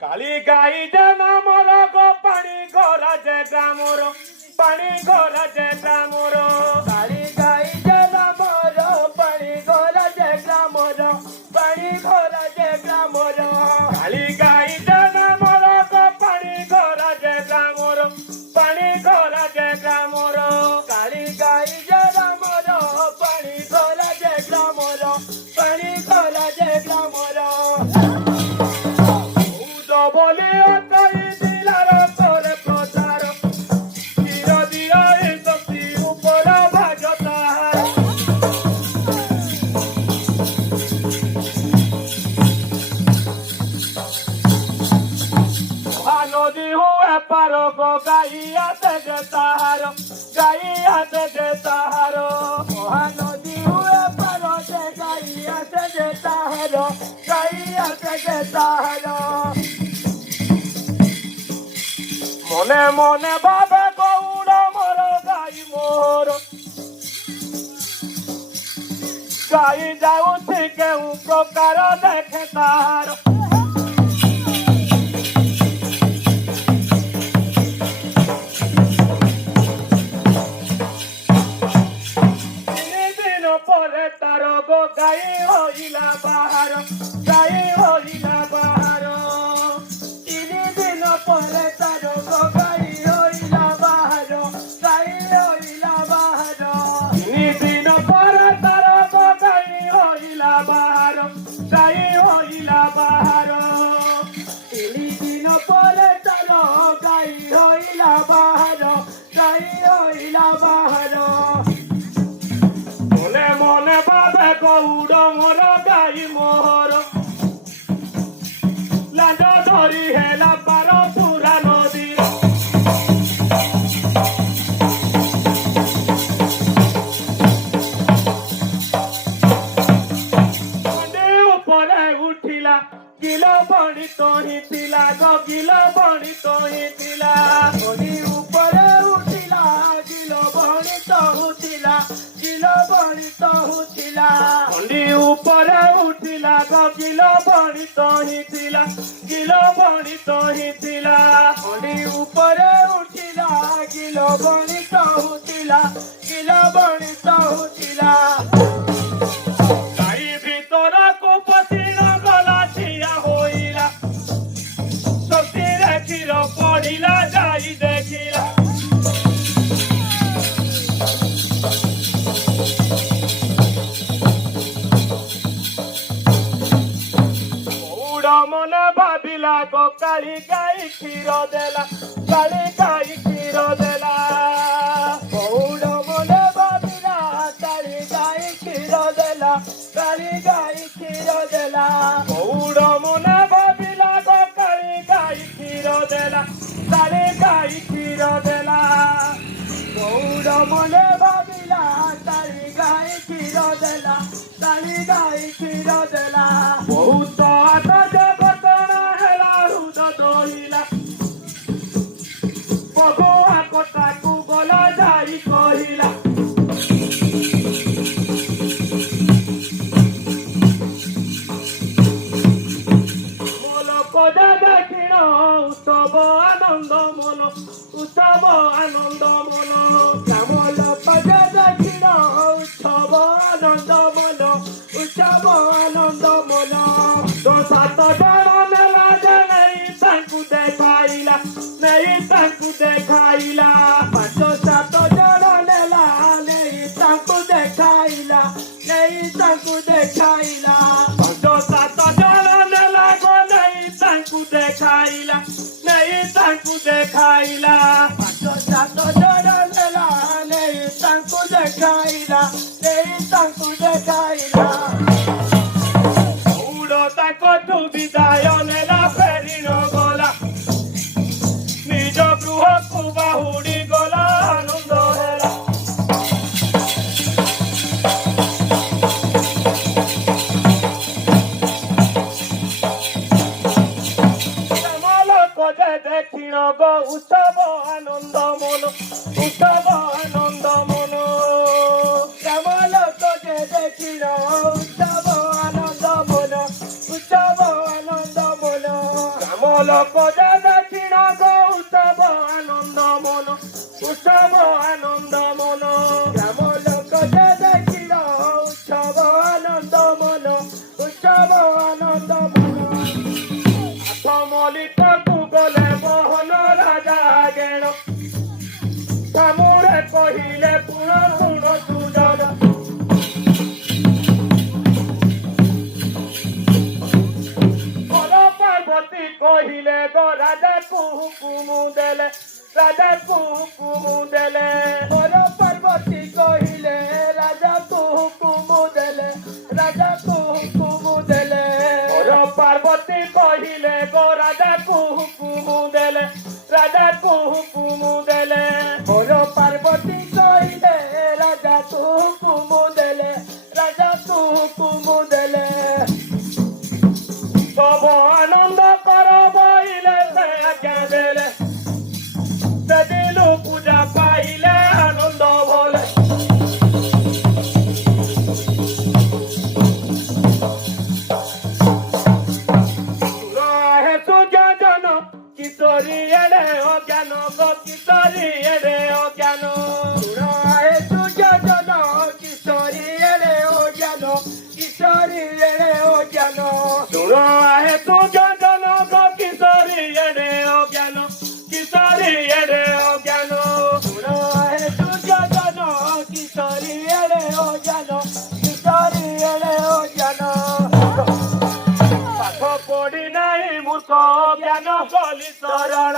কালী গাই যেন মর গো পানি ঘরা যে গ্রামর পানি ঘরা যে গ্রামর কালী গাই যেন মর পানি ঘরা যে গ্রামর পানি ঘরা যে গ্রামর কালী গাই যেন মর গো পানি ঘরা যে গ্রামর পানি ঘরা যে গ্রামর কালী গাই যেন মর পানি ঘরা যে গ্রামর পানি ঘরা যে গ্রামর বলে অতই দিলার করে প্রচার চির দিয়া এই শক্তি উপর ভাজ তাহার নদী হুয়ে পার গো গাইয়াতে যে তাহার গাইয়াতে যে তাহার মহানদী হুয়ে পার যে গাইয়াতে যে তাহার গাইয়াতে যে তাহার মনে মনে ভাবে গৌড় মর গাই মোর গাই যাଉଛି কেউ প্রকার দেখে তাহার দিন পরে তার গো গাই হইলা বাহার গাই হইলা বাহার দিন পরে তার গাই হইলা বাহার গাই হইলা বাহার দিন পরে তার গো গাই হইলা বাহার গাই হইলা বাহার দিন পরে তার গাই হইলা বাহার গাই হইলা বাহার মনে মনে ভাবে গৌড় মোর গাই মোহর লাঞ্জ ধরি হেলা পার পুরা নদীর উপরে উঠিলা গিল বণি তহি ଥିଲା গিল বণি তহি ଥିଲା নদী উপরে উঠিলা গিল বণিত হউଥିଲା গিল বণিত হউଥିଲା খଣ୍ଡି ଉପରେ ଉଠିଲା ଗିଲ ବଣି ତହି ଥିଲା ଗିଲ ବଣି ତହି ଥିଲା নদী উপরে উঠিলা গিল বণিত হউଥିଲା গিল বণিତ হউଥିଲା ଗାଈ ଭିତରକୁ ପଶିଲ ଗଲା ଠିଆ ହୋଇଲା ଶକ୍ତିରେ କ୍ଷୀର ପଡ଼ିଲା ଯାଇ ଦେଖିଲା ଗୌଡ଼ ମନେ ଭାବିଲା ଗୋ କାଳି ଗାଈ କ୍ଷୀର ଦେଲା କାଳି ଗାଈ କ୍ଷୀର ଦେଲା ଗୌଡ଼ ମନେ ଭାବିଲା କାଳି ଗାଈ କ୍ଷୀର ଦେଲା କାଳି ଗାଈ କ୍ଷୀର ଦେଲା ଗୌଡ଼ ମନେ ଭାବିଲା ଗୋ କାଳି ଗାଈ କ୍ଷୀର ଦେଲା କାଳି ଗାଈ କ୍ଷୀର ଦେଲା ଗୌଡ଼ ମନେ ଭାବିଲା କାଳି ଗାଈ କ୍ଷୀର ଦେଲା କାଳି ଗାଈ କ୍ଷୀର ଦେଲା ବହୁତ ହାତ ଜଗତଣା ହେଲା ହୃଦ ଦହିଲା ପଗୁଆ କଟାକୁ ଗଲା ଯାଇ କହିଲା ମୋଲ ଦେଖିଣ ଉତ୍ସବ ଆନନ୍ଦ ମନ ଉତ୍ସବ ଆନନ୍ଦ ମନ ଶ୍ୟାମଳ ପଦ ଦକ୍ଷିଣ ଉତ୍ସବ ଆନନ୍ଦ ମନ ଉତ୍ସବ ଆନନ୍ଦ ମନ ଦୋ ସାତ ଜଣ ନେଲା ଯେ ନେଇ ତାଙ୍କୁ ଦେଖାଇଲା ନେଇ ତାଙ୍କୁ ଦେଖାଇଲା ପାଞ୍ଚ ସାତ ଜଣ ନେଲା ନେଇ ତାଙ୍କୁ ଦେଖାଇଲା ନେଇ ତାଙ୍କୁ ଦେଖାଇଲା ପାଞ୍ଚ ସାତ ଜଣ ନେଲା ଗୋ ନେଇ ତାଙ୍କୁ ଦେଖାଇଲା ନେଇ ତାଙ୍କୁ ଦେଖାଇଲା ପାଞ୍ଚ ସାତ ଜଣ ନେଲା ନେଇ ତାଙ୍କୁ ଦେଖାଇଲା ନେଇ ତାଙ୍କୁ ଦେଖାଇଲା ଗୌଡ଼ ତାଙ୍କଠୁ ବିଦାୟ ନେଲା ଫେରି ନ ଗଲା ନିଜ ଗୃହକୁ ବାହୁଡ଼ି ଗଲା ଆନନ୍ଦ ହେଲା ଶ୍ୟାମଲୋକ ଯେ ଦେଖିଣ ଗୋ ଉତ୍ସବ ଆନନ୍ଦ ମନ ଉତ୍ସବ ଆନନ୍ଦ ମନ ଶ୍ୟାମଳ ଯେ ଦେଖିଲ ଉତ୍ସବ ଆନନ୍ଦ ମନ লোক যে দক্ষিণ গো উৎসব আনন্দ মন উৎসব আনন্দ মন গ্রাম লোক যে দেখিল উৎসব আনন্দ মন উৎসব আনন্দ মন সমলিত কুগলে মোহন রাজা গেণ কামুড়ে কহিলে পুণ পুণ সুজন বল পার্বতী কহিলে গো রাজা কুহুকুমু দেলে রাজা কুহুকুমু দেলে বল পার্বতী কহিলে রাজা কুহুকুমু দেলে রাজা কুহুকুমু দেলে বল পার্বতী কহিলে গো রাজা কুহুকুমু দেলে রাজা কুহুকুমু দেলে বল পার্বতী কহিলে রাজা কুহুকুমু দেলে রাজা কুহুকুমু দেলে সব আনন্দ কর বইলে সে কেঁদেলে সেদিন পূজা পাইলে আনন্দ বলে হে সুজন কিশোরী এড়ে অজ্ঞান গো কিশোরী এড়ে অজ্ঞান হে সুজন কিশোরী এড়ে ও জ্ঞান কিশোরী এড়ে ও জ্ঞান হে সুজন গো কিশোরী এড়ে অজ্ঞান কিশোরী এড়ে অজ্ঞান হে সুজন কিশোরী এড়ে ও জ্ঞান কিশোরী এড়ে ও জ্ঞান পাঠ পড়ি নাই মূর্খ জ্ঞান কলি শରଣ